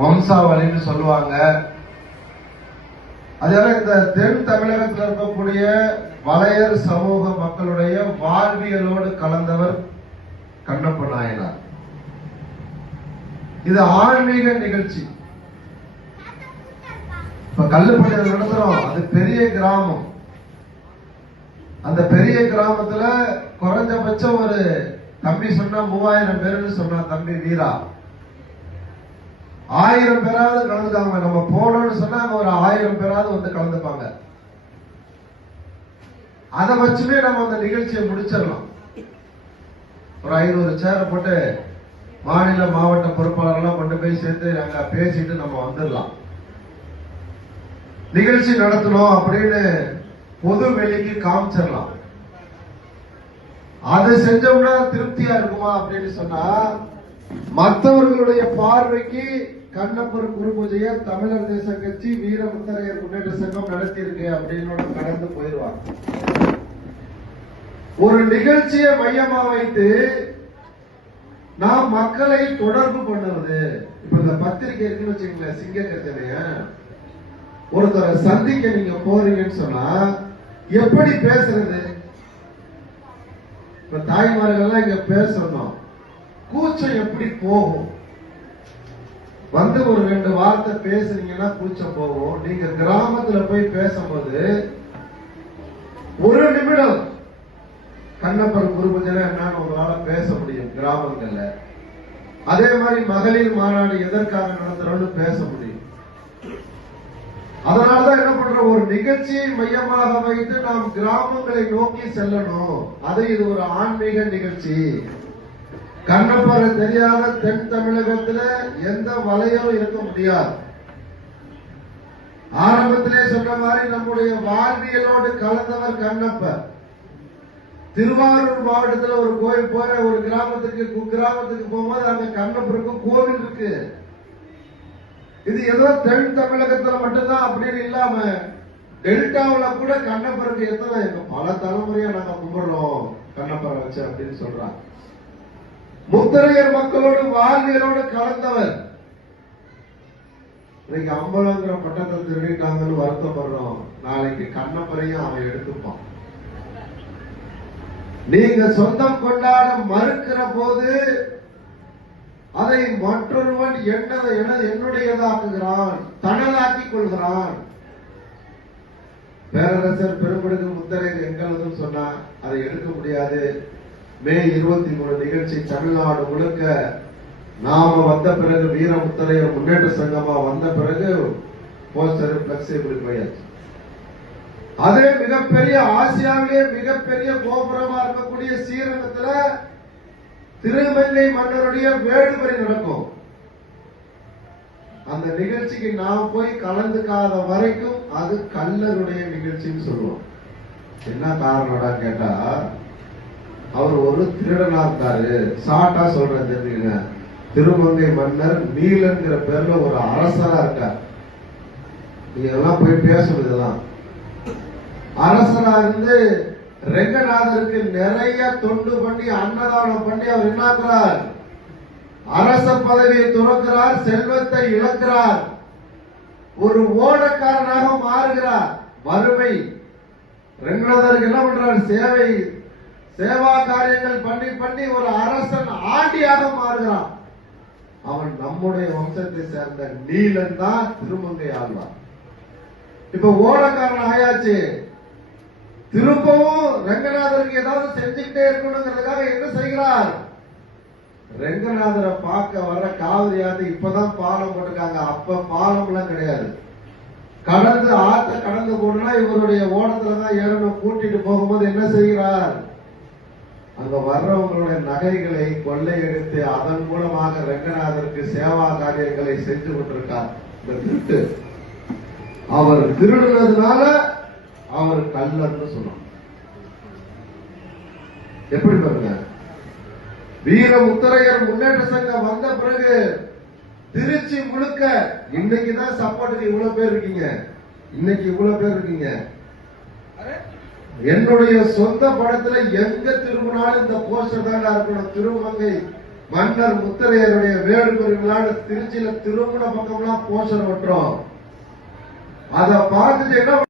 வம்சாவளின்னு சொல்லுவாங்க. அதே இந்த தென் தமிழகத்தில் இருக்கக்கூடிய வளையர் சமூக மக்களுடைய வாழ்வியலோடு கலந்தவர் கண்ணப்ப நாயனார். இது ஆன்மீக நிகழ்ச்சி. இப்ப கல்லுப்பட்டியில் நடத்துறோம். அது பெரிய கிராமம். அந்த பெரிய கிராமத்துல குறைஞ்சபட்சம் ஒரு தம்பி சொன்னா மூவாயிரம் பேருன்னு சொன்னா தம்பி வீரா. ஆயிரம் பேராவது கலந்துக்காங்க நம்ம போனோம்னு சொன்னா அங்க ஒரு ஆயிரம் பேராவது வந்து கலந்துப்பாங்க. அதை வச்சுமே நம்ம அந்த நிகழ்ச்சியை முடிச்சிடலாம். ஒரு ஐநூறு சேர் போட்டு மாநில மாவட்ட பொறுப்பாளர்லாம் கொண்டு போய் சேர்த்து அங்க பேசிட்டு நம்ம வந்துடலாம். நிகழ்ச்சி நடத்தணும் அப்படின்னு பொது வெளிக்கு காமிச்சிடலாம். அதை செஞ்சோம்னா திருப்தியா இருக்குமா அப்படின்னு சொன்னா மற்றவர்களுடைய பார்வைக்கு கண்ணப்பர் குரு பூஜையை தமிழர் தேச கட்சி வீரமுத்தரையர் முன்னேற்ற சங்கம் நடத்தியிருக்கு அப்படின்னு கடந்து போயிடுவாங்க. ஒரு நிகழ்ச்சியை மையமா வைத்து நாம் மக்களை தொடர்பு பண்ணுவது. இப்ப இந்த பத்திரிகை இருக்குன்னு வச்சுக்கங்களேன் சிங்க கர்ஜனைய ஒருத்தரை சந்திக்க நீங்க போறீங்கன்னு சொன்னா எப்படி பேசுறது? இப்ப தாய்மார்கள்லாம் இங்க பேசணும். கூச்சம் எப்படி போகும்? வந்து ஒரு ரெண்டு வார்த்தை பேசுறீங்கன்னா கூச்சம் போகும். நீங்க கிராமத்துல போய் பேசும்போது ஒரு நிமிடம் கண்ணப்பர் குருபூஜனை என்னன்னு உங்களால பேச முடியும் கிராமங்கள்ல. அதே மாதிரி மகளிர் மாநாடு எதற்காக நடத்துறோம்னு பேச முடியும். அதனாலதான் என்ன பண்றோம்? ஒரு நிகழ்ச்சியை மையமாக வைத்து நாம் கிராமங்களை நோக்கி செல்லணும். அது இது ஒரு ஆன்மீக நிகழ்ச்சி. கண்ணப்பரை தெரியாத தென் தமிழகத்துல எந்த வலையும் இருக்க முடியாது. ஆரம்பத்திலே சொன்ன மாதிரி நம்முடைய வாழ்வியலோடு கலந்தவர் கண்ணப்பர். திருவாரூர் மாவட்டத்துல ஒரு கோயில் போற ஒரு கிராமத்துக்கு குக்கிராமத்துக்கு போகும்போது அங்க கண்ணப்பருக்கும் கோவில் இருக்கு. இது ஏதோ தென் தமிழகத்துல மட்டும்தான் அப்படின்னு இல்லாம டெல்டாவில் கூட கண்ணப்பருக்கு எத்தனை பல தலைமுறையா நாங்க கும்பிடுறோம் கண்ணப்பரை வச்சு அப்படின்னு சொல்றாங்க. முத்தரையர் மக்களோடு வாழ்வியலோடு கலந்தவர். இன்னைக்கு அம்பலங்கிற பட்டத்தை திருடிட்டாங்கன்னு வருத்தப்படுறோம். நாளைக்கு கண்ணப்பரையும் அவன் எடுத்துப்பான். நீங்க சொந்தம் கொண்டாட மறுக்கிற போது அதை மற்றொருவன் என்னதை எனது என்னுடையதாக்குகிறான் தனதாக்கி கொள்கிறான். பேரரசர் பெரும்படுகு முத்தரையர் எங்களதும் சொன்னா அதை எடுக்க முடியாது. மே இருபத்தி மூணு நிகழ்ச்சி தமிழ்நாடு முழுக்க நாம வந்த பிறகு வீரமுத்தரையர் முன்னேற்ற சங்கமா வந்த பிறகு போஸ்டர் பிளக்ஸ் இப்படி போயாச்சு. அதே மிகப்பெரிய ஆசியாவிலே மிகப்பெரிய கோபுரமா இருக்கக்கூடிய ஸ்ரீரங்கத்துல திருமங்கை மன்னருடைய வேடுபறி நடக்கும். அந்த நிகழ்ச்சிக்கு நான் போய் கலந்துக்காத வரைக்கும் அது கல்லருடைய நிகழ்ச்சின்னு சொல்லுவோம். என்ன காரணம்டா கேட்டா அவர் ஒரு திருடனா இருந்தாரு. சாட்டா சொல்றேன் தெரிஞ்சுங்க திருமங்கை மன்னர் நீலங்கிற பேர்ல ஒரு அரசரா இருக்கார். இதெல்லாம் எல்லாம் போய் பேசணும் இதெல்லாம். அரசரா இருந்து ரெங்கநாதருக்கு நிறைய தொண்டு பண்ணி அன்னதானம் பண்ணி அவர் என்னாக்குறார் அரச பதவியை துறக்கிறார் செல்வத்தை இழக்கிறார். ஒரு ஓடக்காரனாக மாறுகிறார். வறுமை. ரெங்கநாதருக்கு என்ன பண்றார்? சேவை சேவா காரியங்கள் பண்ணி பண்ணி ஒரு அரசன் ஆண்டியாக மாறுகிறான். அவன் நம்முடைய வம்சத்தை சேர்ந்த நீலன் தான் திருமங்கை ஆழ்வான் இப்ப ஓடக்காரன் ஆயாச்சு. திரும்பவும் ரங்கநாதருக்கு ஏதாவது செஞ்சுக்கிட்டே இருக்கணுங்கிறதுக்காக என்ன செய்கிறார்? ரங்கநாதரை பார்க்க வர காவிரியாது இப்பதான் பாலம் போட்டிருக்காங்க. அப்ப பாலம் எல்லாம் கிடையாது. கடந்து ஆத்த கடந்து போனா இவருடைய ஓடத்துலதான் ஏறணும். கூட்டிட்டு போகும்போது என்ன செய்கிறார்? அங்க வர்றவங்களுடைய நகைகளை கொள்ளையெடுத்து அதன் மூலமாக ரங்கநாதருக்கு சேவா காரியங்களை செஞ்சு கொண்டிருக்கார் இந்த திருட்டு. அவர் திருடுனதுனால அவர் கல்லர்னு சொன்னார். எப்படி பாருங்க? வீர முத்தரையர் முன்னேற்ற சங்கம் வந்த பிறகு திருச்சி முழுக்க இன்னைக்குதான் சப்போர்ட்டுக்கு இவ்வளவு பேர் இருக்கீங்க. இன்னைக்கு இவ்வளவு பேர் இருக்கீங்க. என்னுடைய சொந்த படத்துல எங்க திரும்பினாலும் இந்த போஸ்டர் தாங்க இருக்கணும். திருமங்கை மன்னர் முத்திரையருடைய வேடுபொருளான திருச்சியில திருமண பக்கம்லாம் போஸ்டர் ஒட்டுறோம். அத பார்த்துட்டு என்ன